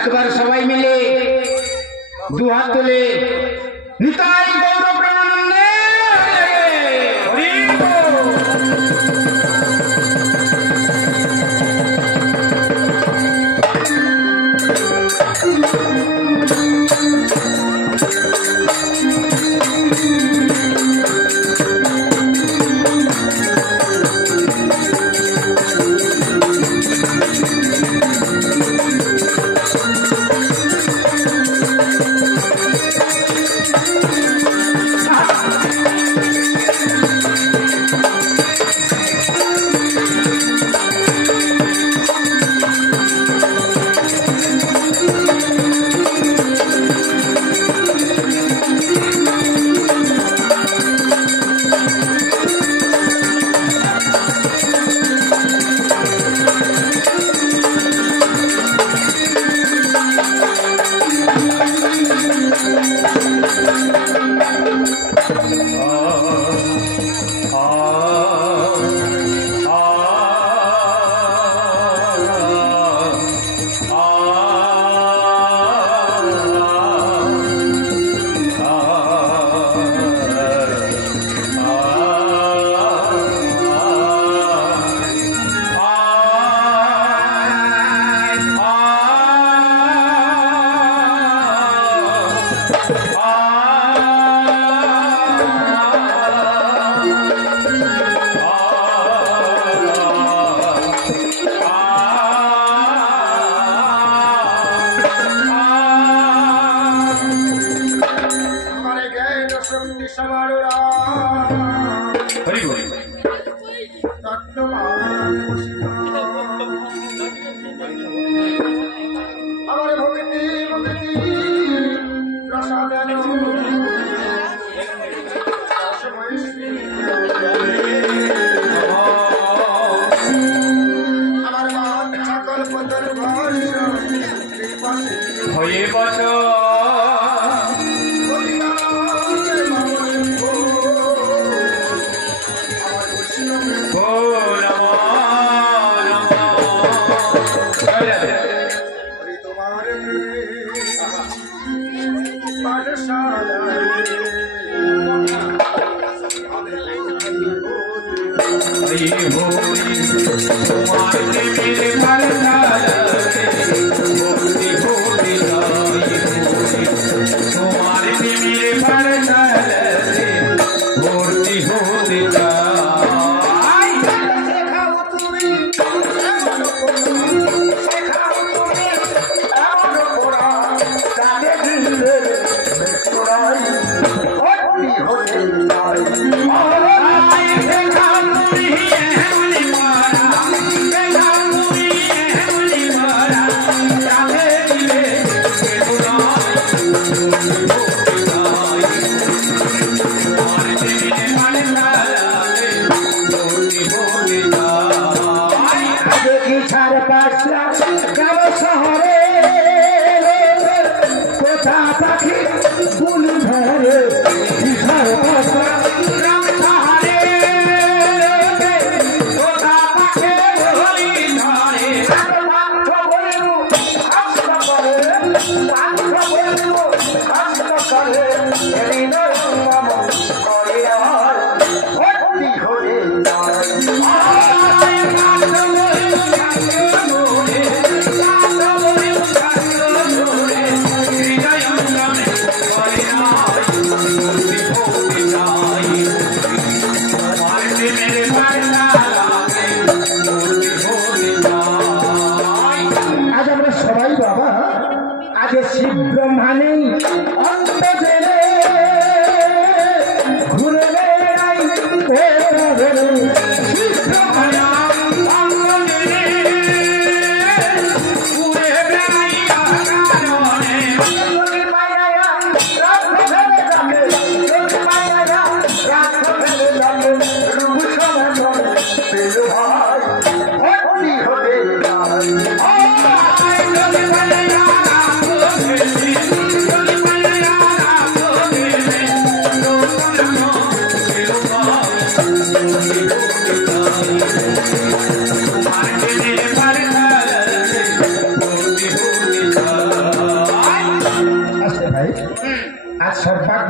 একবার সবাই মিলে দুহাত তুলে নিতাই গৌর প্রেমানন্দে হরি বল।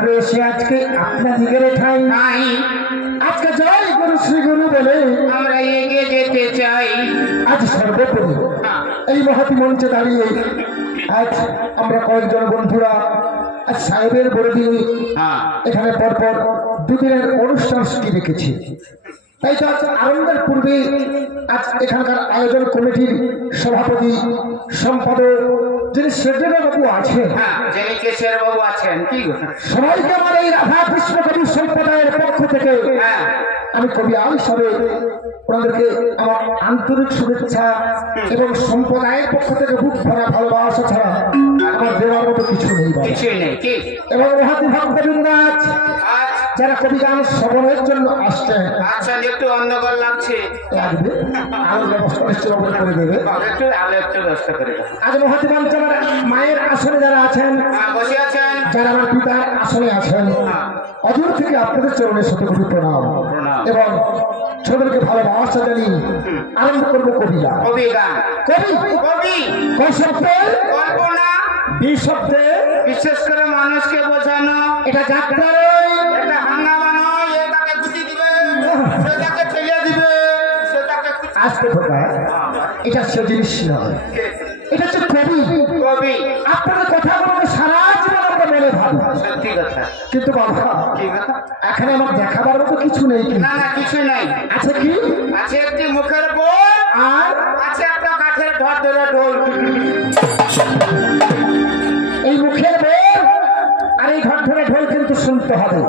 ঘাটে এসে আজকে আপনাদের ঠাই নাই আজকে জয় গুরু শ্রী গুরু বলে আমরা এগিয়ে যেতে চাই। আজ সর্বোপরি এই মহতি মঞ্চে দাঁড়িয়ে আজ আমরা কয়েকজন বন্ধুরা আজ সাহেবের বড়দিন এখানে পরপর দুদিনের অনুষ্ঠান সূচি রেখেছি। তাই তো আজ আনন্দের পূর্বে আজ এখানকার আয়োজন কমিটির সভাপতি সম্পাদক যিনি শ্রদ্ধেয় বাবু আছেন, যিনি কেশর বাবু আছেন, কি সবাইকে আমার এই রাধা কৃষ্ণ কবি সম্প্রদায়ের পক্ষ থেকে আমি কবি আল হিসাবে ওনাদেরকে আমার আন্তরিক শুভেচ্ছা এবং সম্প্রদায়ের পক্ষ থেকে বুক ভরা ভালোবাসা ছাড়া আমার দেওয়ার মতো কিছু নেই। এবং মহাতি ভক্তবৃন্দ যারা কবি গান শ্রবণের জন্য আসছেন, আচ্ছা একটু অন্ধকার লাগছে, লাগবে আলোর ব্যবস্থা নিশ্চয় করে দেবে, একটু আলো একটু ব্যবস্থা করে দেবে। আজ মহাতি মঞ্চের মায়ের আসনে যারা আছেন, বসে আছেন, যারা আমার পিতার আসনে আছেন, অদূর থেকে আপনাদের চরণে শতকোটি প্রণাম এবং ছোটদেরকে ভালোবাসা জানিয়ে আরম্ভ করবো কবিতা। কবি গান, কবি কবি কোন শব্দে? কল্পনা। বি শব্দে বিশেষ করে মানুষকে বোঝানো। এটা যাত্রা নয়, এটা হাঙ্গামা নয়, এটাকে গুটি দিবে, সেটাকে ফেলে দিবে, সেটাকে আজকে খোকা এটা সে জিনিস নয়, এটা হচ্ছে কবি। কবি আপনাদের কথা বলতে সারা জীবন আমরা মনে ভাবি, সত্যি কথা। কিন্তু বাবা কি কথা? এখানে আমার দেখাবার মতো কিছু নেই। না না কিছু নাই। আছে কি? আছে একটি মুখের বোল আর আছে একটা কাঠের ঢট ধরে ঢোল। এই মুখের বোল আর এই ঘর ধরে ঢোল কিন্তু শুনতে হবে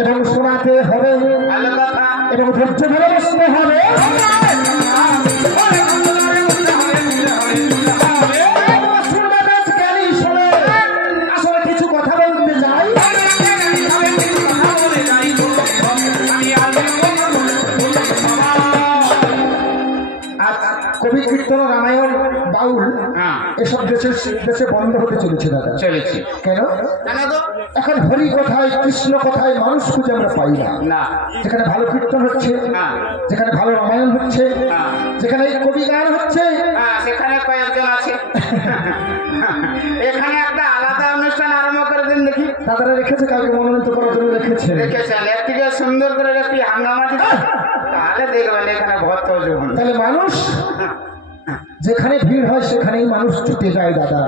এবং শোনাতে হবে ভালো কথা। এবং ধৈর্য ধরে বসতে হবে। আসলে কিছু কথা বলতে চাই। কবি কীর্তন, রামায়ণ, বাউল এসব দেশে বন্ধ হতে চলেছে দাদা। চলেছে কেন? কেন গো? এখন হরি কথায় কৃষ্ণ কথায় মানুষ খুঁজে আমরা পাই না। না যেখানে ভালো কীর্তন হচ্ছে, যেখানে ভালো রামায়ণ হচ্ছে, যেখানে কবি গান হচ্ছে, সেখানে কয়েকজন আছে। এখানে একটা আলাদা অনুষ্ঠান আরম্ভ করে দিন দেখি। তারা রেখেছে, কাউকে মনোনীত করার জন্য রেখেছে। রেখেছেন এর থেকে সুন্দর করে একটি হাঙ্গামা দিবে, তাহলে দেখবেন এখানে ভর্ত জীবন। তাহলে মানুষ যেখানে ভিড় হয় সেখানেই মানুষ ছুটে যায় দাদা।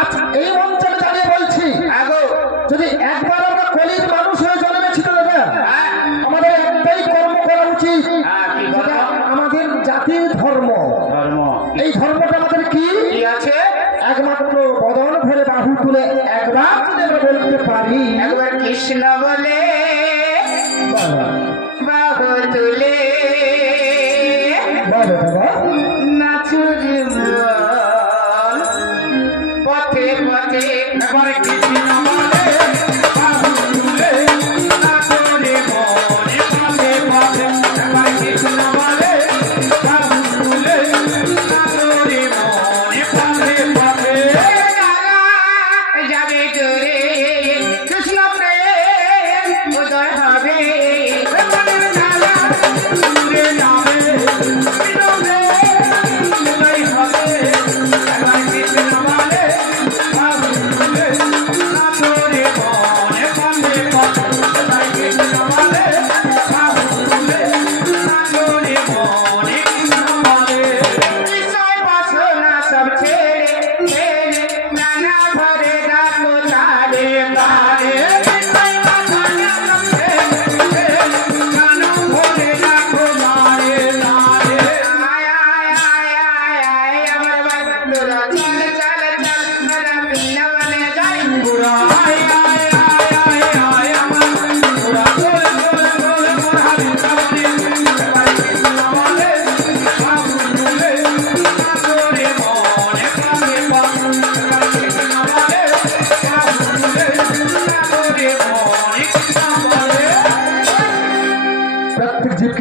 আচ্ছা এই মঞ্চে দাঁড়িয়ে বলছি, যদি একবার আমরা কলির মানুষ হয়ে জন্মেছি তো দাদা, আমাদের একটাই কর্ম করা উচিত। আমাদের জাতির ধর্ম, এই ধর্মটা আমাদের কি আছে? একমাত্র বদন ভরে বাহু তুলে একবার যদি আমরা বলতে পারি, একবার কৃষ্ণ বলে বাহু তুলে নাচুর পথে পথে একবার কৃষ্ণ বলে বাহু তুলে নাচুরে মনে পথে পথে একবার কৃষ্ণ বলে বাহু তুলে নাচুরে মনে পথে পথে যাবে জোরে কৃষ্ণ প্রেম উদয় হবে।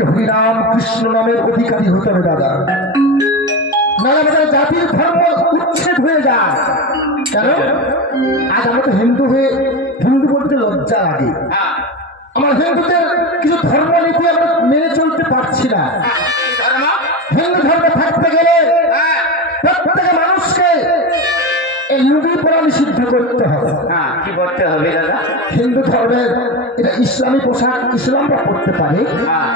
হরিনাম কৃষ্ণ নামের অধিকারী হতে হবে দাদা, নাহলে আমাদের জাতির ধর্ম উচ্ছেদ হয়ে যায়। কেন? আজ আমরা তো হিন্দু হয়ে হিন্দু বলতে লজ্জা লাগে। আমার হিন্দুদের কিছু ধর্মনীতি আমরা মেনে চলতে পারছি না। হিন্দু ধর্ম থাকতে গেলে প্রত্যেক মানুষকে এই লুঙ্গি পরা নিষিদ্ধ করতে হবে। হ্যাঁ, কি করতে হবে দাদা? হিন্দু ধর্মের এটা ইসলামী পোশাক, ইসলামরা পড়তে পারে। হ্যাঁ,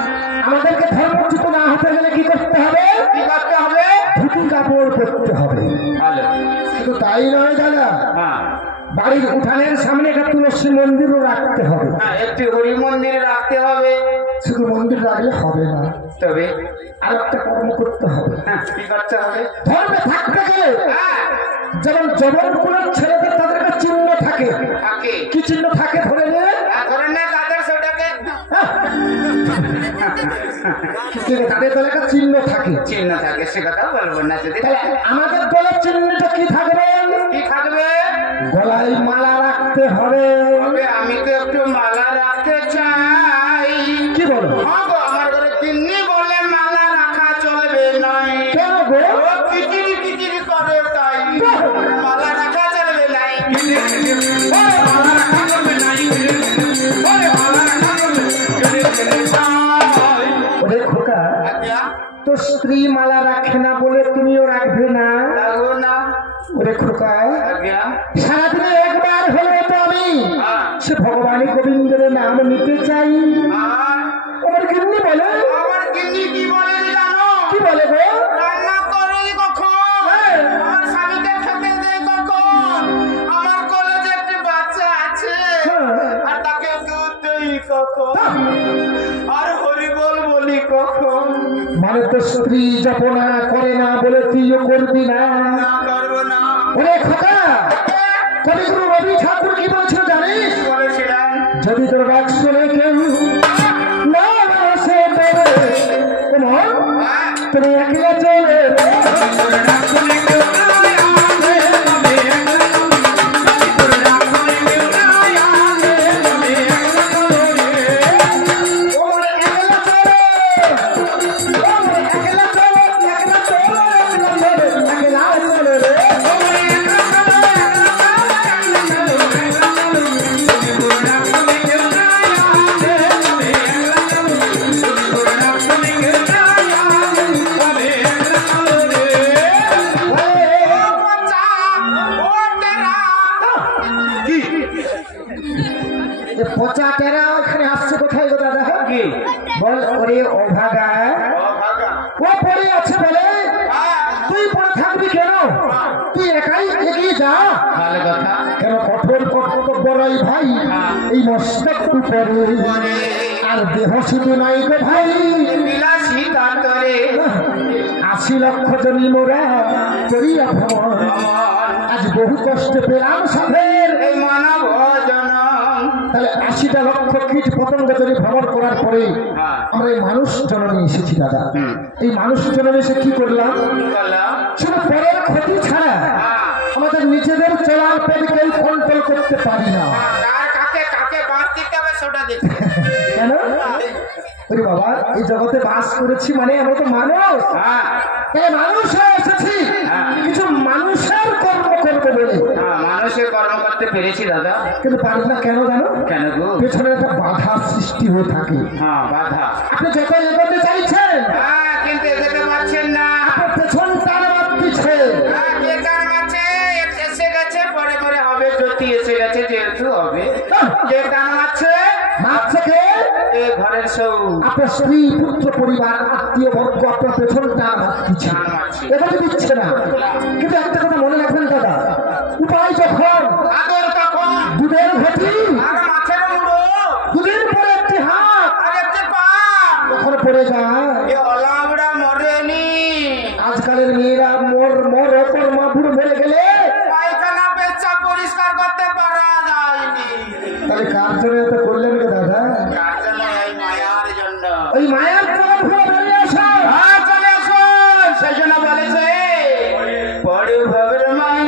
আমাদেরকে ধর্মচ্যুত না হতে গেলে কি করতে হবে? কি করতে হবে? ধুতি কাপড় পরতে হবে। ভালো। শুধু তাই নয় দাদা, হ্যাঁ, বাড়ির উঠানের সামনে একটা তুলসী মন্দিরও রাখতে হবে। হ্যাঁ, একটি হরি মন্দিরে রাখতে হবে। শুধু মন্দির রাখলে হবে না, তবে আর একটা কর্ম করতে হবে। হ্যাঁ, কি করতে হবে? ধর্মে থাকতে গেলে হ্যাঁ, যেমন জবরকুলের ছেলেদের তাদের একটা চিহ্ন থাকে। থাকে। কি চিহ্ন থাকে ধরে নিয়ে? ধরে নে তাদের সেটাকে তাদের দলে একটা চিহ্ন থাকে। চিহ্ন থাকে, সে কথা বলবো না যদি। তাহলে আমাদের দলের চিহ্নটা কি থাকবে? কি থাকবে? গলায় মালা রাখতে হবে। তবে আমি তো একটু মালা রাখতে চাই। কি বলো? হ্যাঁ গো, আমার ঘরে তিন্নি বলে মালা রাখা চলবে নাই। কেন গো? ও কিচিরি কিচিরি করে তাই মালা রাখা চলবে নাই। মালা রাখা চলবে নাই। মালা রাখা চলবে নাই। ওরে খোকা, আজ্ঞা, তো স্ত্রী মালা রাখে না বলে তুমিও রাখবে না? লাগো না। ওরে খোকা, আজ্ঞা, সারাদিনে একবার হলে তো আমি হ্যাঁ, সে ভগবান গোবিন্দের নাম নিতে চাই। আর আমার গিন্নি বলে। আমার গিন্নি কি বলে জানো? কি বলে গো? রান্না করে কখন? হ্যাঁ। আমার স্বামীকে খেতে দেয় কখন? আমার কলেজে একটি বাচ্চা আছে, হ্যাঁ। আর তাকে দুধ দেই কখন? আর হরিবল বলি কখন? মানে তো স্ত্রী জপনা করে না বলে তুইও করবি না? না, করবো না। ওরে খোকা, কবিগুরু রবি ঠাকুর কি বলছিল জানিস? বলেছিলেন, যদি তোর বাক শুনে কেউ না সে দেবে, তোমার হ্যাঁ, তুমি একলা চলে পচা টেরা ওখানে আসছে কোথায় গো দাদা? কি? বল ওরে অভাগা, ও ভাগা। ও পড়ে আছে বলে হ্যাঁ, তুই পড়ে থাকবি কেন? তুই একাই এগিয়ে যা। ভালো কথা। কেন কঠোর কর্তব্য বড়াই ভাই, এই মস্তক উপরে পরে আর দেহ শুধু নাই গো ভাই। বিলাসী কাতরে ৮০ লক্ষ জনি মোরা করিয়া ভ্রমণ, আমার আজ বহু কষ্টে পেলাম সাধের। এই মানব জনম। তাহলে ৮০টা লক্ষ কীট পতঙ্গ জনি ভ্রমণ করার পরে হ্যাঁ, আমরা এই মানুষ জন্মে এসেছি দাদা। হুম। এই মানুষ জন্মে এসে কি করলাম? কি করলাম? শুধু পরের ক্ষতি ছাড়া হ্যাঁ, আমাদের নিজেদের চলার পথকেই কন্ট্রোল করতে পারি না। কার কাকে কাকে বাঁশ দিতে হবে সেটা দেখি। কেন? ওরে বাবা, এই জগতে বাস করেছি মানে আমরা তো মানুষ। হ্যাঁ, তাই মানুষ হয়ে এসেছি, কিছু মানুষের কর্ম করবে বলে। হ্যাঁ, মানুষের কর্ম করতে পেরেছি দাদা। কিন্তু পারি না কেন জানো? কেন গো? পেছনে একটা বাধা সৃষ্টি হয়ে থাকে। হ্যাঁ, বাধা। আপনি যত এগোতে চাইছেন হ্যাঁ, কিন্তু এগোতে পারছেন না। আপনার পেছন টান দিচ্ছে। হ্যাঁ, কে কার মাঝে এসে গেছে, পরে পরে হবে, জ্যোতি এসে গেছে যেহেতু হবে। কে কার মাঝে? মারছে কে? এ ঘরের সৌ আপনার স্ত্রী, পুত্র, পরিবার, আত্মীয় বর্গ আপনার পেছন টান দিচ্ছে, এগোতে দিচ্ছে না। কিন্তু একটা কথা মনে রাখবেন দাদা, উপায় যখন আদর তখন দুধের ঘটি, আর মাছের মুড়ো দুদিন পরে একটি হাত আর একটি পা। তখন পড়ে যায়। এ অলাবড়া মরেনি। আজকালের মেয়েরা মোর মোর ওপর মাপুর মরে গেলে পায়খানা পেচ্ছা পরিষ্কার করতে পারা যায়নি। তাহলে কার জন্য এত করলেন গো দাদা? কার জন্য? এই মায়ার জন্য। ওই মায়ের প্রভাব ফলে বেরিয়ে আসো। চলে আসুন। সেই জন্য বলেছে পড়ে ভবের মায়া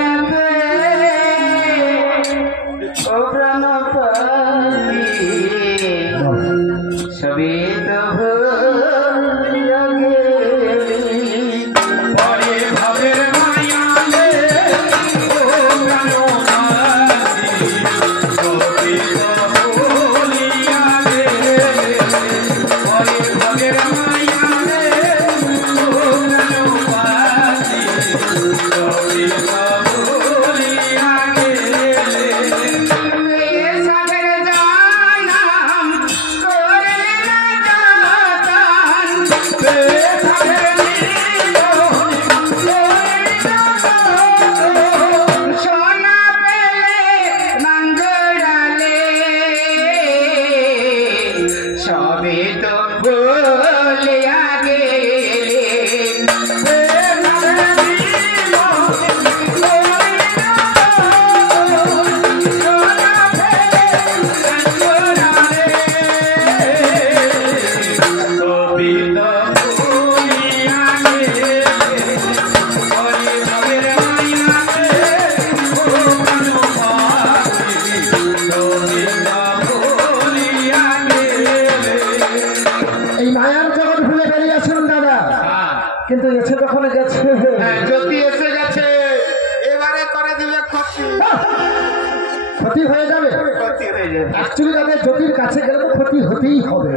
ক্ষতি হয়ে যাবে। ক্ষতি হয়ে যাবে। অ্যাকচুয়ালি তাদের জ্যোতির কাছে গেলে তো ক্ষতি হতেই হবে।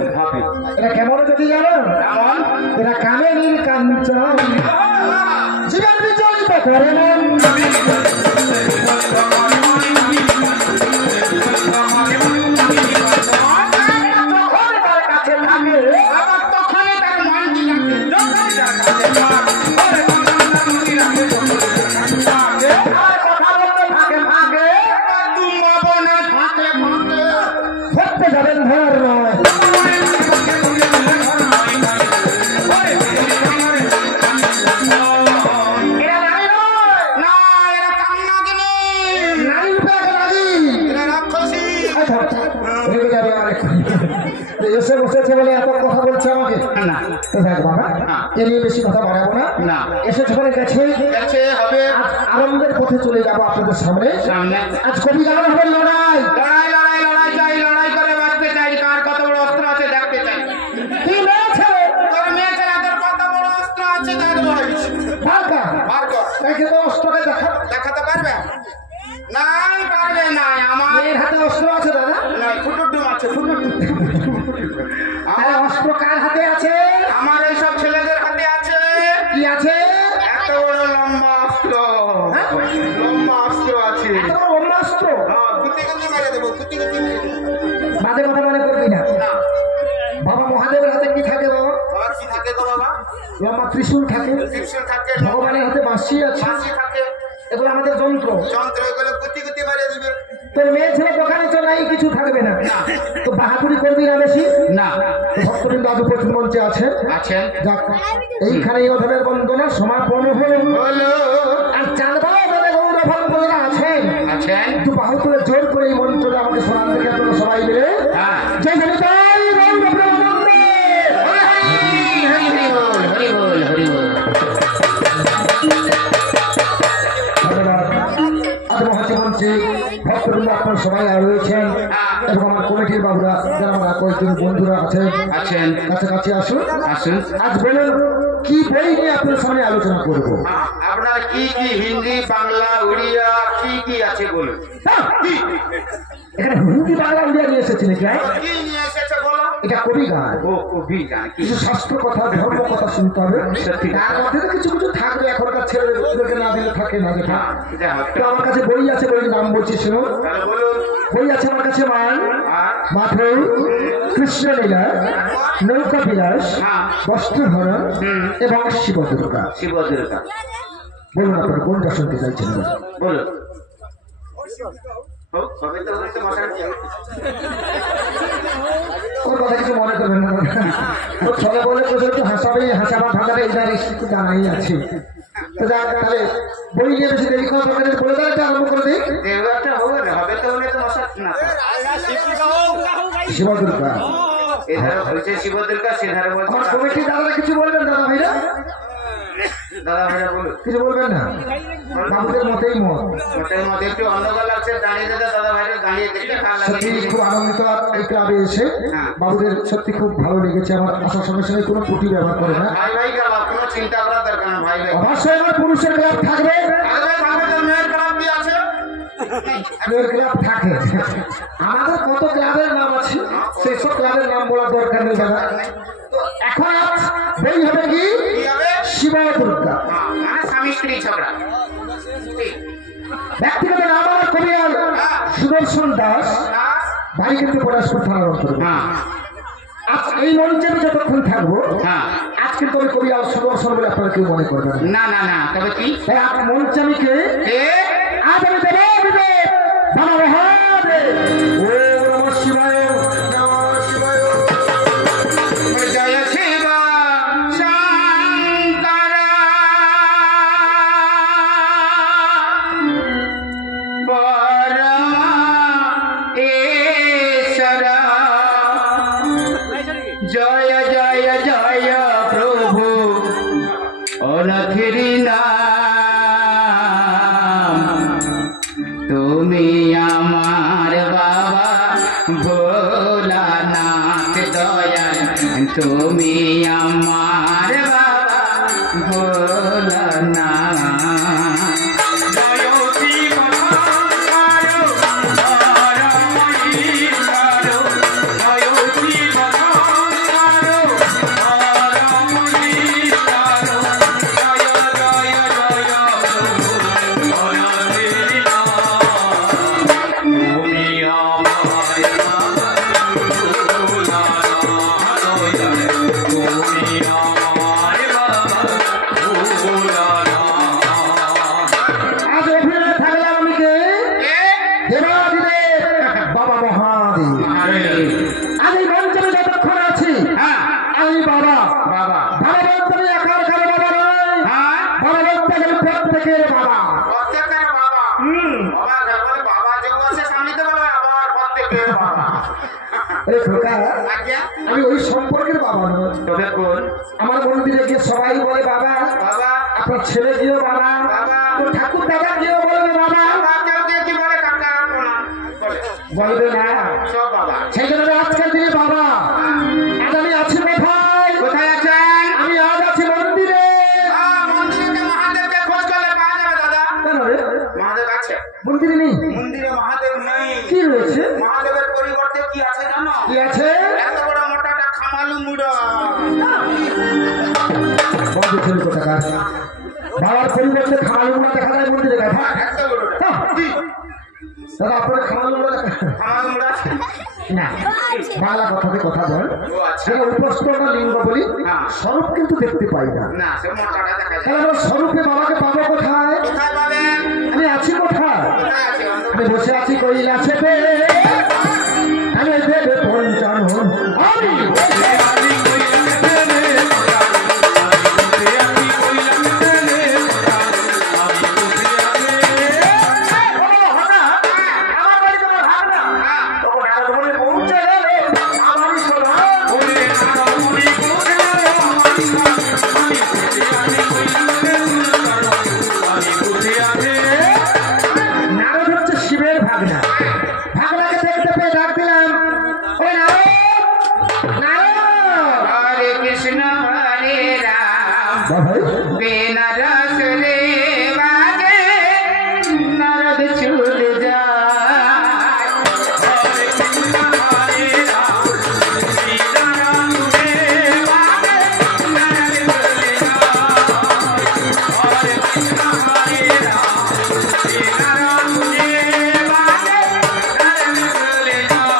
এটা কেমন জ্যোতি জানো? কেমন? এরা কামেনীর কাঞ্চন জীবন বিচলিত করে মন। ধরতে যাবেন ভর নয়। এসে বসেছে বলে এত কথা বলছে আমাকে না দেখ বাবা, এ নিয়ে বেশি কথা বাড়াবো না। না এসেছে বলে গেছে, হবে আজ আনন্দের পথে চলে যাবো আপনাদের সামনে। সামনে আজ কবি গান হবে লড়াই। লড়াই লড়াই লড়াই চাই, লড়াই করে বাঁচতে চাই। কার কত বড় অস্ত্র আছে দেখতে চাই। কি মেয়ে ছেলে তোর মেয়ে ছেলে তোর কত বড় অস্ত্র আছে দেখবো। ভাগা ভাগ্য দেখে তো অস্ত্রকে দেখা। দেখাতে পারবে? নাই পারবে না। আমার মেয়ের হাতে অস্ত্র আছে দাদা? নয়, ফুটুডুম আছে, ফুটুডুম। আরে অস্ত্র কার হাতে আছে? আমার এইসব ছেলেদের হাতে আছে। কি আছে? এত বড় লম্বা অস্ত্র। হ্যাঁ? লম্বা অস্ত্র আছে। এত বড় অন্য অস্ত্র? হ্যাঁ, গুতি গুতি মেরে দেবো, গুতি গুতি মেরে দেবো। বাজে কথা মনে করবি না। না, বাবা মহাদেবের হাতে কি থাকে বাবা? বাবা কি থাকে গো বাবা? লম্বা ত্রিশূল থাকে, ত্রিশূল থাকে, ভগবানের হাতে বাঁশি আছে। ফাঁসি থাকে, এগুলো আমাদের যন্ত্র। যন্ত্র, এগুলো গুতি গুতি মেরে দিবে। তোর মেয়ে ছেলে দোকানে চলাই কিছু থাকবে না। তো বাহাদুরি করবি না বেশি। না ভক্তবৃন্দ আজ উপস্থিত মঞ্চে আছে। আছেন, যাক, এইখানে এই অধমের বন্দনা সমাপন হলো। হলো আর চাঁদবাও যাদের গৌরভঙ্গরা আছেন, আছেন। একটু বাহু তুলে জোর করে এই মন্ত্রটা আমাকে শোনান দেখে আপনারা সবাই মিলে। হ্যাঁ, জয় জয় গৌর ব্রহ্মাণ্ডে। হরি বল, হরি বল, হরি বল। ধন্যবাদ। আজ মহাজি মঞ্চে ভক্তবৃন্দ আপনারা সবাই রয়েছেন এবং আমার কমিটির বাবুরা যারা আমার কয়েকজন বন্ধুরা আছেন আছেন, কাছাকাছি আসুন। আসুন। আজ বলুন কি বই নিয়ে আপনার সামনে আলোচনা করবো। আপনার কি কি হিন্দি, বাংলা, উড়িয়া কি কি আছে বলুন। এখানে হিন্দি বাংলা উড়িয়া নিয়ে এসেছি নাকি? কি নিয়ে এসেছে বলো? এটা কবি গান। ও কবি গান। কি কিছু শাস্ত্র কথা, ধর্ম কথা শুনতে হবে। সত্যি। তার মধ্যে তো কিছু কিছু থাকবে, এখনকার ছেলেদেরকে না দিলে থাকে না। যেটা এটা তো আমার কাছে বই আছে, বইয়ের নাম বলছি শুনুন। তাহলে বলুন। বই আছে আমার কাছে মান, আর মাধব, কৃষ্ণলীলা, নৌকা বিলাস, হ্যাঁ। বস্ত্রহরণ এবং শিব দুর্গা। শিব দুর্গা। বলুন আপনারা কোনটা শুনতে চাইছেন? বলুন। ও, সবই তো হয়েছে মশাই। ওর কথা কিছু মনে করবেন না। ও ছলে বলে কোথাও একটু হাসাবে, হাসাবার ধাঁধাটা এটা একটু জানাই আছে। তো যাক, তাহলে বই নিয়ে বেশি দেরি করা দরকার নেই, বলে দেওয়াটা আরম্ভ করে দিই। দেবরাটা হবে না, হবে তো হলে তো মশা না। শিব দুর্গা। এধারে বলছে শিব দুর্গা, সেধারে বলছে আমার কমিটি দাদারা কিছু বলবেন? দাদা ভাইরা দাদা ভাইরা বলুন। কিছু বলবেন না? বাবুদের মতেই মত। ওটার মধ্যে একটু অন্ধকার লাগছে, দাঁড়িয়ে দাদা ভাইরা দাঁড়িয়ে দেখতে ভালো সত্যি লাগে। খুব আনন্দিত এই ক্লাবে এসে। বাবুদের সত্যি খুব ভালো লেগেছে। আমার আসার সঙ্গে সঙ্গে কোনো পুঁটি ব্যবহার করে না। ভাই ভাই ক্লাব, কোনো চিন্তা করার দরকার না। ভাই ভাই অবশ্যই আমার পুরুষের ক্লাব থাকবে, থাকবে তো মেয়ের ক্লাব কি আছে? মেয়ের ক্লাব থাকে। আমাদের কত ক্লাবের নাম আছে, সেই সব ক্লাবের নাম বলার দরকার নেই দাদা। তো এখন আজ বই হবে কি? কি হবে? শিব দুর্গা। মানে স্বামী স্ত্রী ঝগড়া। ঠিক। ব্যক্তিগত নাম আমার কবিয়াল সুদর্শন দাস, বাড়ি কিন্তু পলাশপুর থানার অন্তর্গত। হ্যাঁ আজ এই মঞ্চে আমি যতক্ষণ থাকবো, হ্যাঁ। আজ কিন্তু আমি কবিয়াল সুদর্শন বলে আপনারা কেউ মনে করবেন না। না না না, তবে কি? তাই আজ মঞ্চে আমি কে? আজ আমি দেব বাবা মহাদেব। ওম নমঃ শিবায়, নমঃ শিবায়। জয় শিব শঙ্কর পরমেশ্বর। জয় জয় জয় প্রভু অনথির নাম। তুমি আমার বাবা ভোলানাথ দয়াল, তুমি আমার বাবা ভোলানাথ। জয় শিব শঙ্কর আরে খোকা আজ্ঞা আমি ওই সম্পর্কের বাবা নয়। তবে কোন আমার মন্দিরে গিয়ে সবাই বলে বাবা, বাবা আপনার ছেলে গিয়েও বাবা, বাবা তো ঠাকুর দাদা গিয়েও বলবে বাবা, কেউ কেউ কি বলে কাকা কোনা বলে বলবে না। সব বাবা সেই জন্য আজকাল দিনে বাবা আজ আমি আছি কোথায়? কোথায় আছেন আমি আজ আছি মন্দিরে। মন্দিরে মহাদেবকে খোঁজ করলে পাওয়া যাবে দাদা কেন রে? মহাদেব আছে মন্দিরে নেই? মন্দিরে মহাদেব নেই কি রয়েছে? মহাদেবের পরিবর্তে কি আছে জানো কি আছে? এত বড় মোটাটা খামালু মুড়া বন্ধু ছিল কোথাকার? বাবার পরিবর্তে খামালুমা দেখা যায় মন্দিরে কথা। এত বড় দাদা আপনার খামালুমা খামালু মুড়া না, বাংলা কথাতে কথা বল। ও আচ্ছা যেটা উপস্থ আমরা লিঙ্গ বলি, স্বরূপ কিন্তু দেখতে পাই না। না সে মোটাটা দেখা যায় তাহলে আমরা স্বরূপে বাবাকে পাবো কোথায়? কোথায় পাবেন আমি আছি কোথায়? কোথায় আছে আমি বসে আছি কৈলাসেতে, আমি দেবে পঞ্চান আমি নারদ হচ্ছে শিবের ভাগনা। ভাগনাকে দেখতে পেয়ে ডাক দিলাম, ও নারদ, নারদ। হরে কৃষ্ণ হরে রাম বাবাই, বেনারস রে বাগে নারদ চলে যায় হরে কৃষ্ণ হরে রাম বেনারস রে বাগে নারদ চলে যায় হরে কৃষ্ণ হরে রাম বেনারস রে বাগে নারদ চলে যায়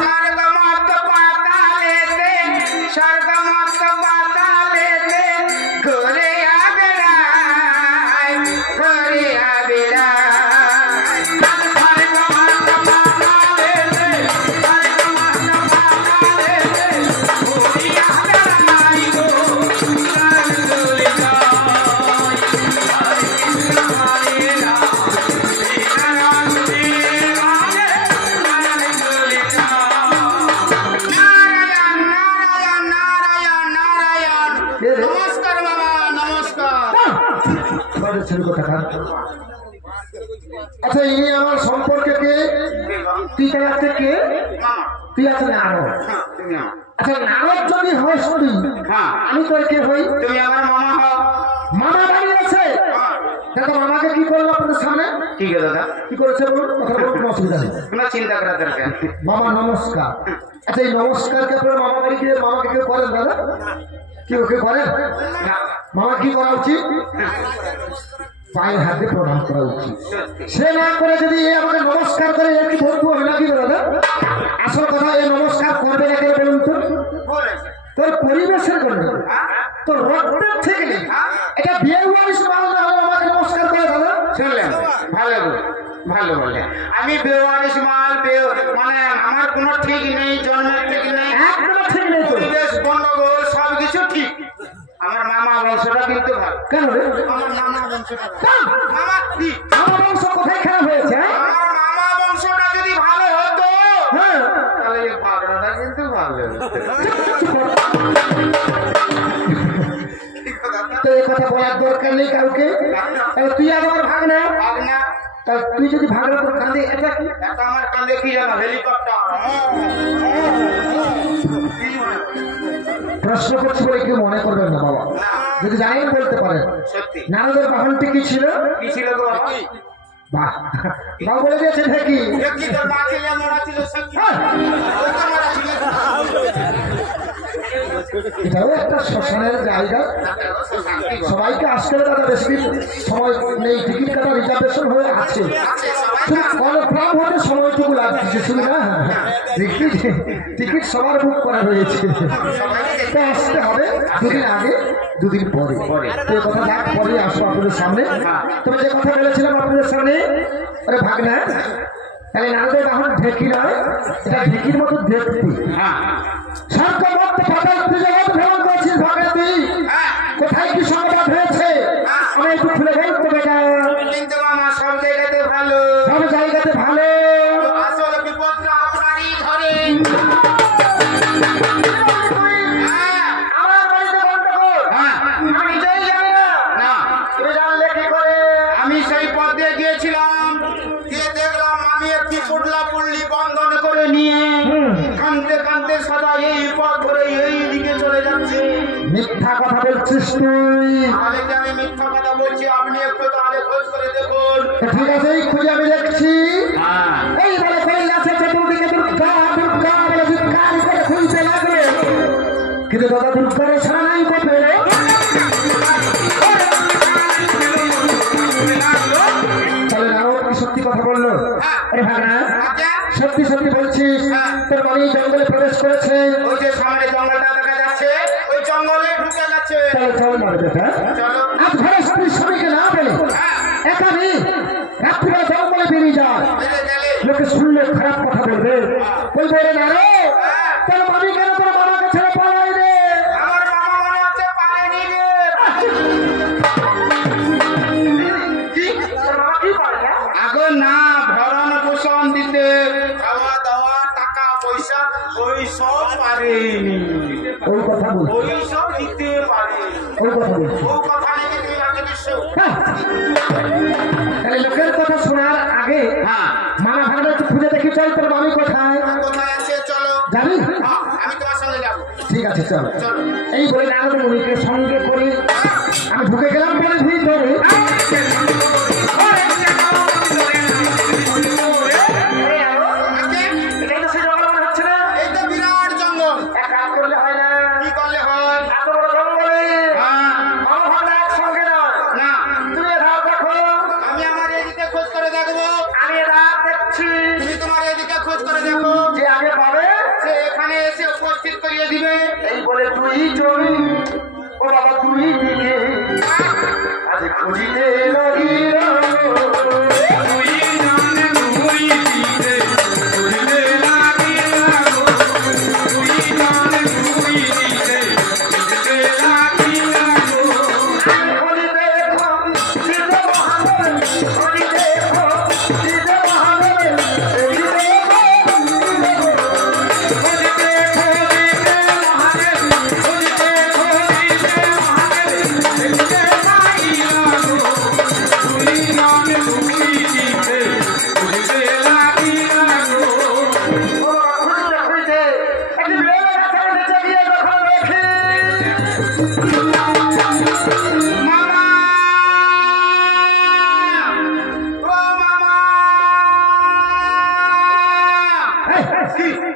স্বর্গমত পাতালেতে স্বর্গমত পাতালেতে ঘুরে আবেড়ায় ঘুরে আবেড়ায় স্বর্গমত পাতালেতে স্বর্গমত পাতালেতে ঘুরে আবেড়ায় গো নারদ চলে যায় হরে কৃষ্ণ হরে রাম বেনারস রে বাগে নারদ চলে যায় নারায়ণ নারায়ণ নারায়ণ নারায়ণ নমস্কার বাবা নমস্কার বাবাই ছিল কোথাকার? আচ্ছা, ইনি আমার সম্পর্কে কে? তুই কে আছে কে? মামা তুই আছে নারদ। হ্যাঁ তুমি আমার আচ্ছা, নারদ যদি হয় তুই, হ্যাঁ আমি তোর কে হই? তুমি আমার মামা হও মামা বাড়ি আছে। হ্যাঁ দেখো মামাকে কি করলো আপনাদের সামনে? ঠিক আছে দাদা কি করেছে বলুন, কথা বলুন, কোনো অসুবিধা নেই। কোনো চিন্তা করার দরকার নেই। মামা নমস্কার। আচ্ছা, এই নমস্কারকে আপনার মামা বাড়ি গিয়ে মামাকে কেউ করেন দাদা? কেউ কেউ করেন? না মামা কি করা উচিত? পায়ে হাতে প্রণাম করা উচিত। সে না করে যদি এ আমাকে নমস্কার করে একটি বন্ধু হয় নাকি দাদা? আসল কথা, এই নমস্কার করবে না কেন বলুন তো? বলেছে তোর পরিবেশের জন্য, হ্যাঁ তোর রক্তের থেকে নেই। এটা বিয়ে মানুষ ভালো না হলে আমাকে নমস্কার করে দাদা। শুনলেন ভালো ভালো বললেন আমি বেওয়ারিশ মাল মানে আমার কোনো ঠিক নেই জন্মের ঠিক নেই একদম ঠিক নেই তো। পরিবেশ গন্ডগোল সবকিছু ঠিক আমার মামা বংশটা কিন্তু ভালো কেন রে? আমার মামা বংশটা ভালো। কেন? মামা কি আমার বংশ কোথায় খারাপ হয়েছে? হ্যাঁ? আমার মামা বংশটা যদি ভালো হতো হ্যাঁ। তাহলে এই পাগড়াটা কিন্তু ভালো হতো। তো এই কথা বলার দরকার নেই কাউকে। তাহলে তুই আমার ভাগনা, ভাগনা তাহলে তুই যদি ভাগনা তোর কাঁদে, এটা কি? একটা আমার কান্দে কি জানো হেলিকপ্টার প্রশ্ন করছি বলে কেউ মনে করবেন না বাবা, না যদি জানেন বলতে পারেন। সত্যি নারদের বাহনটি কি ছিল? কি ছিল গো বাবা বাহ, বাবা বলে দিয়েছেন হ্যাঁ কি? একটি তোর মা ছিল মোড়া ছিল সত্যি হ্যাঁ। ওটা মোড়া ছিল এটাও একটা শ্মশানের জায়গা। সবাইকে আসতে হবে দাদা, বেশি দিন সময় নেই, টিকিট কাটা রিজার্ভেশন হয়ে আছে। কনফার্ম হতে সময়টুকু লাগছে শুধু না, টিকিট সবার বুক করা রয়েছে। তো আসতে হবে দুদিন আগে দুদিন পরে। তো এই কথা যাক, পরে আসবো আপনাদের সামনে। তবে যে কথা বলেছিলাম আপনাদের সামনে, আরে ভাগনা, তাহলে নারদের বাহন ঢেকি নয়, এটা ঢেকির মতো দেখতে। ভ্রমণ করছিস ভাগনা, তুই কোথায় কি সংবাদ হয়েছে আমি একটু খুলে বলতে বেটা। কিন্তু মামা সব জায়গাতে ভালো সব জায়গাতে ভালো, আসল বিপদটা আপনারই ঘরে দিয়ে গিয়েছিলাম, গিয়ে দেখলাম আমি একটি পুটলা পুল্লি বন্ধন করে নিয়ে কানতে কানতে সদা এই পথ ধরে এই দিকে চলে যাচ্ছে। মিথ্যা কথা বলছিস তুই? তাহলে কি আমি মিথ্যা কথা বলছি? আপনি একটু তাহলে খোঁজ করে দেখুন। ঠিক আছে, এই খুঁজে আমি দেখছি। এই বলে কই আছে চতুর্দিকে দুর্গা দুর্গা বলে চিৎকার করে খুঁজতে লাগলো, কিন্তু দাদা দুর্গার সারা নাই কোথায়? তাহলে নারদ সত্যি কথা বললো? আরে ভাগনা, সত্যি সত্যি বলছিস তোর বাড়ি জঙ্গলে প্রবেশ করেছে? ওই যে সামনে জঙ্গলটা দেখা যাচ্ছে, ওই জঙ্গলে ঢুকে গেছে। তাহলে চল মারে বেটা, চলো। আজ ঘরে স্ত্রীর স্বামীকে না বলে একানি রাত্রিবেলা জঙ্গলে বেরিয়ে যায়, লোকে শুনলে খারাপ কথা বলবে, বলবে রে না রে তোর মামি কেন তোর মামাকে ছেড়ে পালাই রে? আমার মামা মনে হচ্ছে পারেনি রে। আগে না ভরণ পোষণ দিতে, খাওয়া দাওয়া টাকা পয়সা ওই সব পারেনি, ওই কথা বল, ওই সব দিতে পারে। ওই কথা বল। ও কথা নাকি তুই আগে বিশ্ব। তাহলে লোকের কথা শোনার আগে মামা ভাগনা একটু খুঁজে দেখি, চল তোর মামি কোথায়? কোথায় আছে চলো। যাবি? আমি তোমার সঙ্গে যাবো। ঠিক আছে চল। চলো। এই বলে নারদ মুনিকে সঙ্গে করে আমি ঢুকে গেলাম বলে ভিতরে। এই তো বিরাট জঙ্গল। এক কাজ করলে হয় না? কি করলে হয়? এত বড় জঙ্গলে হ্যাঁ। মামা ভাগনা একসঙ্গে নয়। না, তুমি এধার দেখো, আমি আমার এদিকে খোঁজ করে দেখবো। আমি এধার দেখছি। তুমি তোমার এদিকে খোঁজ করে দেখো, যে আগে পাবে সে এখানে এসে উপস্থিত করিয়ে দিবে। এই বলে তুই চলি ও বাবা তুই দিকে আজ খুঁজিতে লাগিল।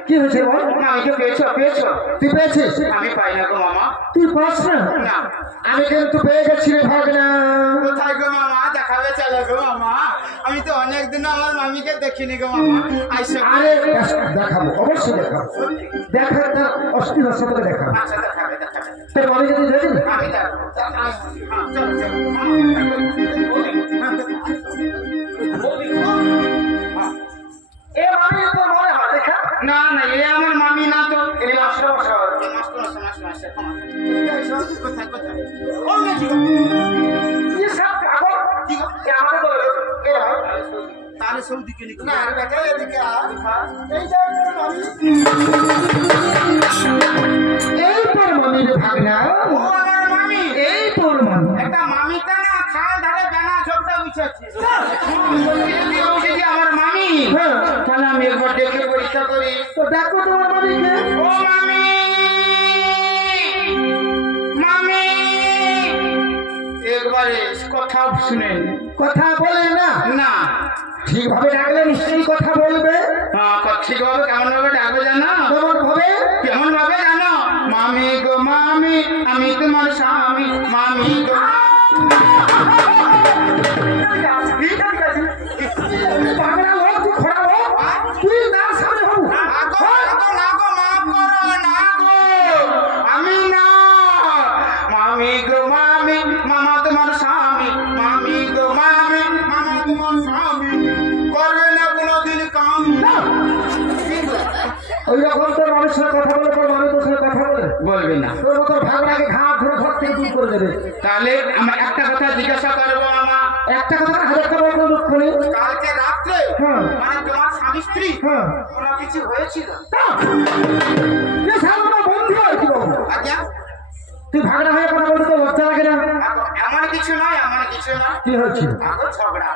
কি হয়েছে বল? মামিকে পেয়েছো? পেয়েছো? তুই পেয়েছিস? আমি পাই না গো মামা। তুই পাস না? না। আমি কিন্তু পেয়ে গেছি রে ভাগনা। কোথায় গো মামা? দেখাবে চলো গো মামা। আমি তো অনেকদিন আমার মামিকে দেখিনি গো মামা। আইসো। আরে দেখাবো, অবশ্যই দেখাবো। দেখার তার অস্থির সাথে দেখাবো। আচ্ছা দেখাবে দেখাবে। তোর বাড়ি যদি যাবি? আমি দেখাবো। চলো চলো। এ মামি তোর মনে হয় দেখা? না না, এ আমার মামি না তো। এই মাস্টার মশাই। কোথায় কোথায়? ও নাকি গো? ये सब कागज কি গো? আমাদের বলে কে হয়? তাহলে সব দিকে নিকো। না বেটা এদিকে আ। এই যে তোর মামি। এই তোর মামি রে ভাগনা। ও আমার মামি। এই তোর মামি। একটা মামিটা না খাল ধারে বেনা ঝোপটা উঠেছে। আমার মামি। হ্যাঁ। তাহলে আমি একবার দেখে পরীক্ষা করি। তো দেখো তোমার মামিকে। ও মামি, মামি, একবারে কথা শুনেন। কথা বলে না? না। ঠিকভাবে ডাকলে নিশ্চয়ই কথা বলবে। ঠিকভাবে কেমন ভাবে ডাকবে জানো? কেমন ভাবে? কেমন ভাবে জানো? মামি গো মামি, আমি তোমার স্বামী। মামি গো। পাগলা লোক, তুই খোড়া লোক। তুই তার সামনে হবু। আমি না। মামি গো মামি, মামা তোমার স্বামী। মামি গো মামি, মামা তোমার স্বামী। করবে না কোনোদিন কাম। ওই রকম তোর মানুষের সাথে কথা বলে তোর মানুষ তোর সাথে কথা বলে বলবে না। তোর মতো ভাগনাকে ঘাট ধরে ঘর থেকে দূর করে দেবে। তাহলে আমার একটা কথা জিজ্ঞাসা করবো মামা। একটা কথা হাজার কথা বলবো দুঃখ করে। কালকে রাত্রে হ্যাঁ। মানে তোমার স্বামী স্ত্রী হ্যাঁ। কোনো কিছু হয়েছিল? যে সারা বন্ধু আর কি বলবো? আজ্ঞা, তুই ভাগনা হয়ে কথা বলতে তো লজ্জা লাগে না? এমন কিছু নয়, এমন কিছু নয়। কি হয়েছিল? আগো ঝগড়া।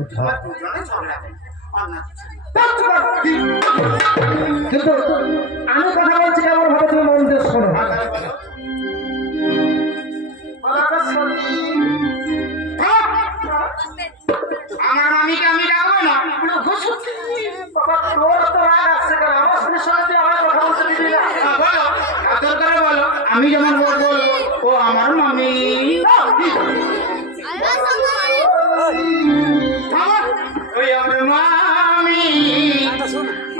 দুজনে ঝগড়া করে অন্য কিছু না। কিন্তু আমি কথা বলছি কেমন ভাবে তুমি মন দিয়ে শোনো। আমার মামিকে আমি ডাকবো না। বলো আদর করে বলো, আমি যেমন বলবো ও আমার মামি। ওই আমার মামি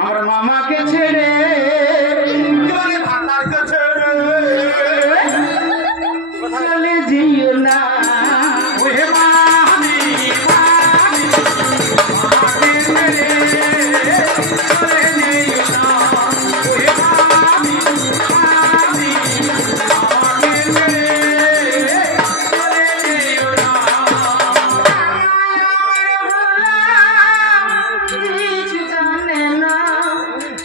আমার মামাকে ছেড়ে ভাতারকে ছেড়ে চলে যেও না। ওই মামি মামাকে ছেড়ে চলে যেও না। ওই মামি মামাকে ছেড়ে চলে যেও না। কিছু জানে না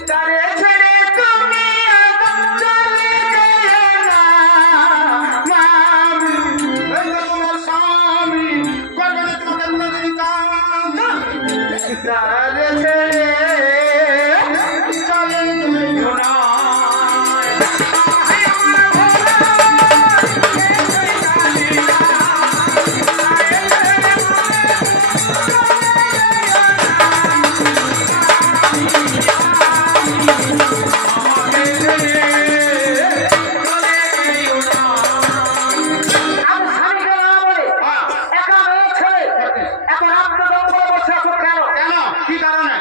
তারে ছেড়ে তুমি চলে যেও না। মামি তোমার স্বামী করবে না তোমাকে কোনোদিন কাম। তারে ছেড়ে চলে যেও না। কি কারণে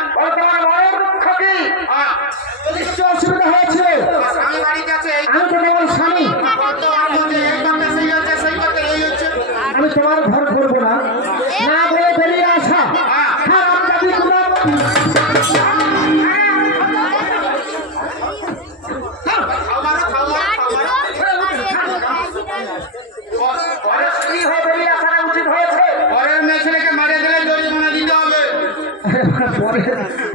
অসুবিধা হয়েছে? স্বামী বাড়িতে আছে আমি তো তোমার স্বামী, আমি তোমার ঘর করবো না না বলে বেরিয়ে আসা। হ্যাঁ আমি তোমার স্ত্রী হয়ে বেরিয়ে আসাটা উচিত হয়েছে। পরের মেয়ে ছেলেকে মারিয়ে দিলে জরিমানা দিতে হবে।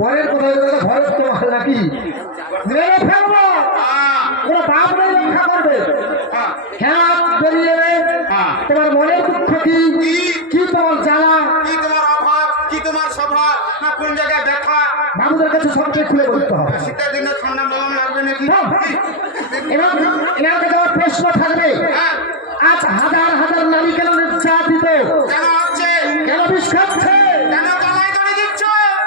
পরের কোথায় ঘরের তো ভালো নাকি মেরে ফেলবো, ওরা বাপ নেই রক্ষা করবে। হ্যাঁ বেরিয়ে তোমার মনের দুঃখ কি, কি তোমার জ্বালা, কি তোমার অভাব, কি তোমার স্বভাব, না কোন জায়গায় ব্যথা, বাবুদের কাছে সবটাই খুলে বলতে হবে। শীতের দিনে ঠান্ডা গরম লাগবে নাকি? এবং এনার কাছে আমার প্রশ্ন থাকবে, আজ হাজার হাজার নারী কেন নির্যাতিত, কেন হচ্ছে, কেন বিষ খাচ্ছে, কেন কামাই করে দিচ্ছ,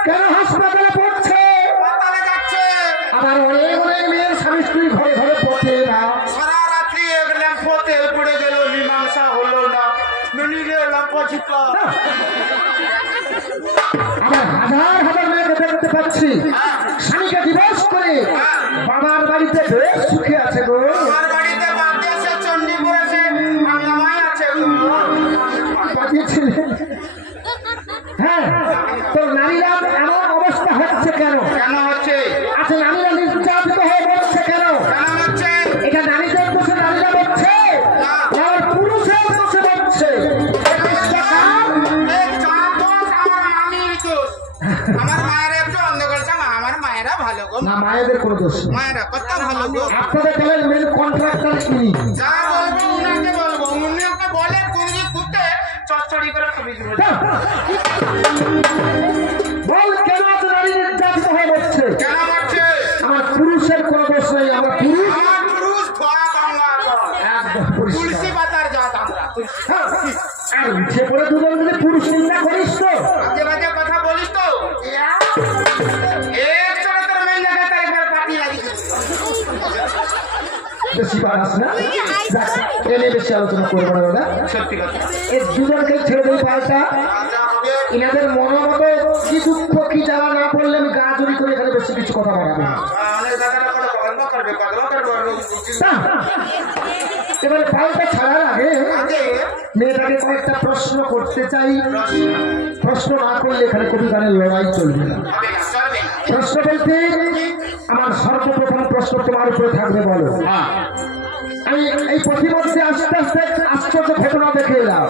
কেন হাসপাতালে পড়ছে, হাসপাতালে যাচ্ছে, আবার অনেক অনেক মেয়ের স্বামী স্ত্রী ঘরে ঘরে পড়ে না, সারা রাত্রি একদম পথে পড়ে গেল, মীমাংসা হলো না, মিলিয়ে লম্পচিত। আবার হাজার হাজার মেয়েকে দেখতে পাচ্ছি স্বামীকে ডিভোর্স করে বাবার বাড়িতে বেশ সুখে আছে গো। আমার বাড়িতে বাড়তে এসে চণ্ডী করেছে, আঙ্গামাই আছে গো। পাঠিয়েছিলেন। হ্যাঁ তো নারীরা এমন অবস্থা হচ্ছে কেন, কেন হচ্ছে, আচ্ছা নারীরা নির্যাতিত হয়ে বলছে কেন, কেন হচ্ছে, এটা নারীদের দোষে নারীরা বলছে না পুরুষের দোষে বলছে? আমার মায়ের একটু অন্ধ করছে, আমার মায়েরা ভালো গো, না মায়েদের কোনো দোষ নেই। মায়েরা কত ভালো গো। আপনাদের তাহলে মেন কন্ট্রাক্টর কি? যা বলবো উনাকে বলবো, উনি ওকে বলে কুড়ি কুটে চচ্চড়ি করে খাবি দিব। বল কেন এত নারী নির্যাতিত হয়ে বলছে? কেন হচ্ছে, আমার পুরুষের কোনো দোষ নেই, আমরা পুরুষ আমার পুরুষ ধোয়া বাংলা একদম তুলসী পরিষ্কার। পাতার জাত আমরা। হ্যাঁ, আর উঠে পড়ে দুজন মিলে পুরুষ চিন্তা করিস তো? বাজে বাজে কথা বলিস তো, এক চড়ে তোর মেন জায়গায় তাই একবার পাটি লাগিয়ে বেশি বাড়াস না, যাক, এনে বেশি আলোচনা করবো না দাদা। সত্যি কথা। এই দুজনকে ছেড়ে দেই পাল্টা, এনাদের মনোমত কি দুঃখ কি জ্বালা না পড়লে আমি গা জড়ি করে এখানে বেশি কিছু কথা বাড়াবো না। অনেক দাদারা করে গল্প করবে, গল্প করবে। এবারে পাল্টা ছাড়ার আগে মেয়েটাকে কয়েকটা প্রশ্ন করতে চাই। প্রশ্ন না করলে এখানে কবি গানের লড়াই চলবে না। প্রশ্ন বলতে আমার সর্বপ্রথম প্রশ্ন তোমার উপরে থাকবে, বলো আমি এই প্রতিমধ্যে আস্তে আস্তে আশ্চর্য ঘটনা দেখে এলাম।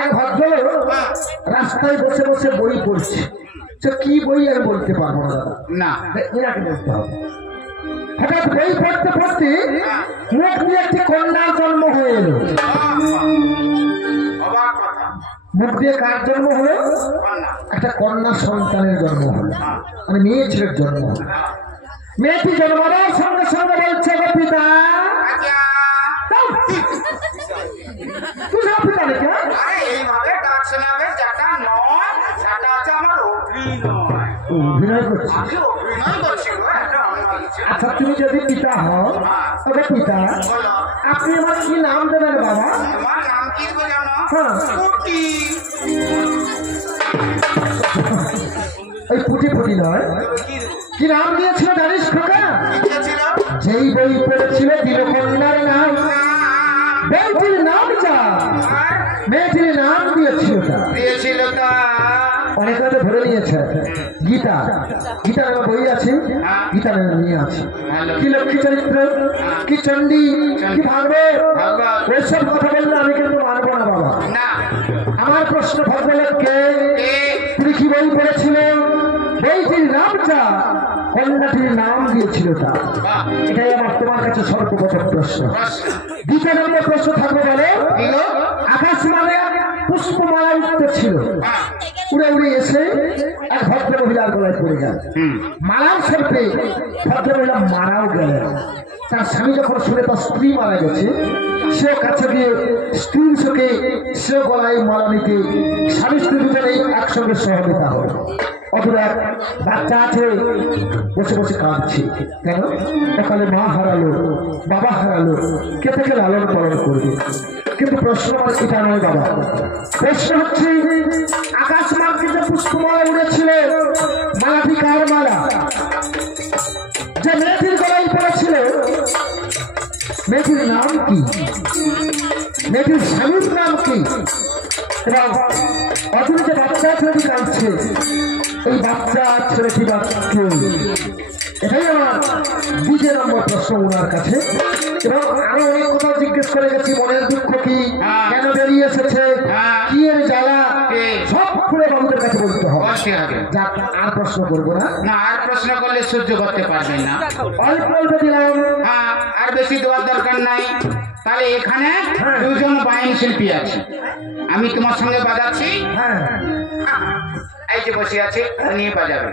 এক ভদ্রলোক রাস্তায় বসে বসে বই পড়ছে। কি বই আমি বলতে পারবো না দাদা, না এনাকে বলতে হবে। হঠাৎ বই পড়তে পড়তে মুখ দিয়ে একটি কন্যার জন্ম হয়ে এলো। অবাক কথা। মুখ দিয়ে কার জন্ম হলো? একটা কন্যা সন্তানের জন্ম হলো, মানে মেয়ে ছেলের জন্ম হলো। মেয়েটি জন্মানোর সঙ্গে সঙ্গে বলছে গো পিতা, তুই সব পিতা নাকি? এইভাবে ডাক শোনাবে যেটা নয় সেটা হচ্ছে আমার অভিনয়। অভিনয় করছি? আমি অভিনয় করছি গো, একটা অভিনয়। আচ্ছা তুমি যদি পিতা হও, তবে পিতা আপনি আমার কি নাম দেবেন বাবা? তোমার নাম কি দেবো জানো? হ্যাঁ। কুটি। ওই পুটি পুটি নয়, কি দেবো? কি নাম দিয়েছিল জানিস খোকা? কি দিয়েছিল? যেই বই পড়েছিল দীনকন্যার নাম, বইটির নাম যা, মেয়েটির নাম দিয়েছিল তা। দিয়েছিল তা। অনেক রাতে ধরে নিয়েছে গীতা। গীতা নামে বই আছে, গীতা নামে নিয়ে আছে। কি লক্ষ্মী চরিত্র, কি চণ্ডী, কি ভাগবত, ওইসব কথা বললে আমি কিন্তু মানবো না বাবা। না। আমার প্রশ্ন ভদ্রলোককে, তিনি কি বই পড়েছিলেন? বইটির নাম যা, কন্যাটির নাম দিয়েছিল তা। এটাই আমার তোমার কাছে সর্বপ্রথম প্রশ্ন। দ্বিতীয় নম্বর প্রশ্ন থাকবে বলো, আকাশ মানে পুষ্পমালা উঠতেছিল, উড়ে উড়ে এসে এক ভদ্র মহিলার গলায় পড়ে গেল। মালার স্বল্পে ভদ্র মহিলা মারাও গেলেন। তার স্বামী যখন শুনে তার স্ত্রী মারা গেছে, সে কাছে গিয়ে স্ত্রীর চোখে সে গলায় মালা নিতে স্বামী স্ত্রী দুজনেই একসঙ্গে সহমিতা হল। অথবা এক বাচ্চা আছে, বসে বসে কাঁদছে। কেন? সকালে মা হারালো, বাবা হারালো, কে থেকে লালন পালন করবে? কিন্তু প্রশ্ন এটা নয় বাবা, প্রশ্ন হচ্ছে আকাশ মার্গে যে পুষ্পমালা উড়েছিল, মালাটি কার মালা? যে মেয়েটির গলায় পড়েছিল, মেয়েটির নাম কি? মেয়েটির স্বামীর নাম কি? এবং অদূর যে বাচ্চা ছেলেটি কাঁদছে, এই বাচ্চা ছেলেটি বা কেউ? এটাই আমার দ্বিতীয় নম্বর প্রশ্ন ওনার কাছে। এবং আরো অনেক কথা জিজ্ঞেস করে গেছি, মনের দুঃখ কি, কেন বেরিয়ে এসেছে, কি এর জ্বালা, সব খুলে বাবুদের কাছে বলতে হবে। যাক, আর প্রশ্ন করবো না। না, আর প্রশ্ন করলে সহ্য করতে পারবেন না। অল্প অল্প দিলাম, আর বেশি দেওয়ার দরকার নাই। তাহলে এখানে দুজন বাহিনী শিল্পী আছে, আমি তোমার সঙ্গে বাজাচ্ছি। হ্যাঁ, এই যে বসে আছে নিয়ে বাজাবে।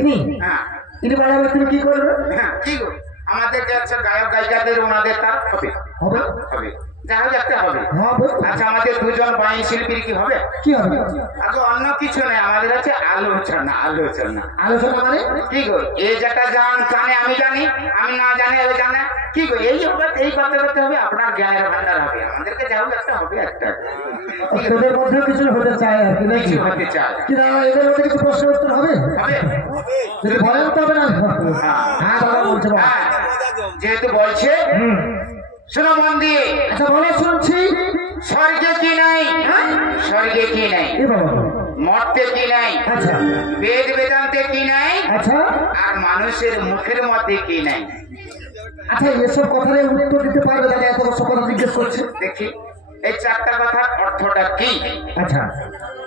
ইনি হ্যাঁ, ইনি বাজাবে, তুমি কি করবে? হ্যাঁ, কি গো, আমাদের যে আছে গায়ক গায়িকাদের ওনাদের তার হবে হবে হবে যাই হোক একটা হবে। হবে। আচ্ছা, আমাদের দুজন বাহিনী শিল্পীর কি হবে? কি হবে? আগে অন্য কিছু নেই, আমাদের আছে আলোচনা। আলোচনা আলোচনা মানে কি গো, এই যেটা জানে আমি জানি, আমি না জানি ও জানে, কি গো, এই হবে, এই করতে করতে হবে, আপনার জ্ঞানের ভান্ডার হবে, আমাদেরকে যা হোক একটা হবে। একটা তোদের মধ্যে কিছু হতে চায় আর কি, নাকি? কিছু হতে চায় কি না, এদের মধ্যে কিছু প্রশ্ন উত্তর হবে? হবে। যদি বলেন তবে না। হ্যাঁ বাবা, বলছে বাবা। হ্যাঁ, যেহেতু বলছে শোনো মন দিয়ে। আচ্ছা বলো, শুনছি। স্বর্গে কি নাই? স্বর্গে কি নাই? এ বাবা, মর্তে কি নাই? আচ্ছা বেদ বেদান্তে কি নাই? আচ্ছা আর মানুষের মুখের মধ্যে কি নাই? আচ্ছা, এসব কথার উত্তর দিতে পারবে দাদা? এত বছর কথা জিজ্ঞেস করছে। দেখি এই চারটা কথার অর্থটা কি? আচ্ছা,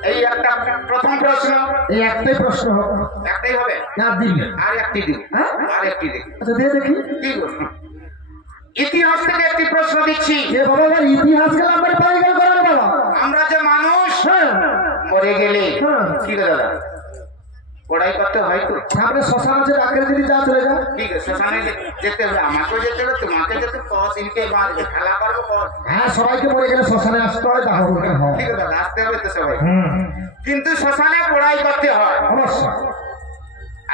এই একটা প্রথম প্রশ্ন। এই একটাই প্রশ্ন হবে? একটাই হবে না, দিন। আর একটি দিন। হ্যাঁ? আর একটি দিন। আচ্ছা দিয়ে দেখি। কি গো, ইতিহাস থেকে একটি প্রশ্ন দিচ্ছি। এ বাবা, ইতিহাস গেলে আমরা পাইগাল করার বাবা। আমরা যে মানুষ হ্যাঁ মরে গেলে হ্যাঁ। কি গো দাদা, ওরাই করতে হয় তো। সামনে শ্মশান আছে, ডাকের যদি যা চলে যা। ঠিক আছে, শ্মশানে যেতে হবে, আমাকেও যেতে হবে, তোমাকে যেতে দিনকে বাঁচবে, খেলা করবো কর। হ্যাঁ, সবাইকে মরে গেলে শ্মশানে আসতে হয়, দাহ করতে হয়। ঠিক আছে দাদা, আসতে হবে তো সবাই। কিন্তু শ্মশানে পড়াই করতে হয় অবশ্যই।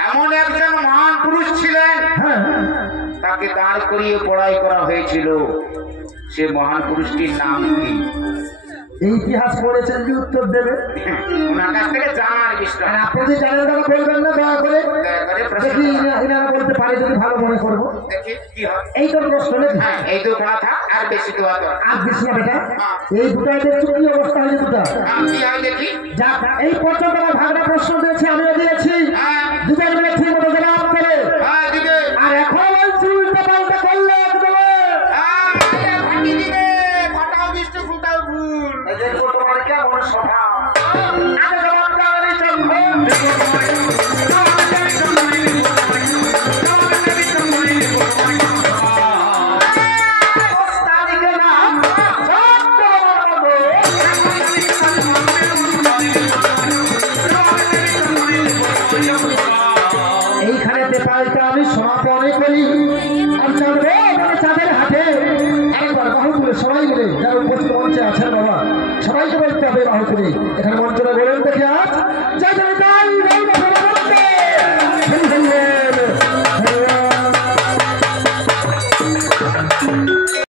এমন একজন মহান পুরুষ ছিলেন, হ্যাঁ, তাকে দাঁড় করিয়ে পড়াই করা হয়েছিল। সে মহান পুরুষটির নাম কি? এই ইতিহাস পড়েছেন, কি উত্তর দেবে? ওনার কাছ থেকে জানার বিষয়। আর আপনি যদি জানেন তারা বলবেন না, দয়া করে। দেখি এনারা বলতে পারে, যদি ভালো মনে করবো। দেখি কি হয়। এই তোর প্রশ্ন নাকি? হ্যাঁ, এই দুটো থাক, আর বেশি দেওয়া দরকার। আর দিস না বেটা, এই দুটাই দেখছো কি অবস্থা হয়েছে দুটা। কি হয় দেখি। যাক, এই পর্যন্ত আমার ভাগনা প্রশ্ন দিয়েছি, আমিও দিয়েছি। হ্যাঁ দুজন মিলে ঠিক মতো জবাব করে। হ্যাঁ দিবে। আর এখন ওই চুলটা পাল্টা করলে একদম ফাটি দিবে, ফাটাও বৃষ্টি ফুটাও ভুল। দেখবো তোমার কেমন স্বভাব। আগে জবাবটা আমি চলবো। সমাপনে করি আর চলবে মানে চাঁদের হাটে একবার বাহু তুলে সবাই মিলে যারা উপস্থিত মঞ্চে আছেন বাবা সবাইকে বলতে হবে বাহু তুলে এখানে মঞ্চটা বলুন দেখে আজ জয় জয়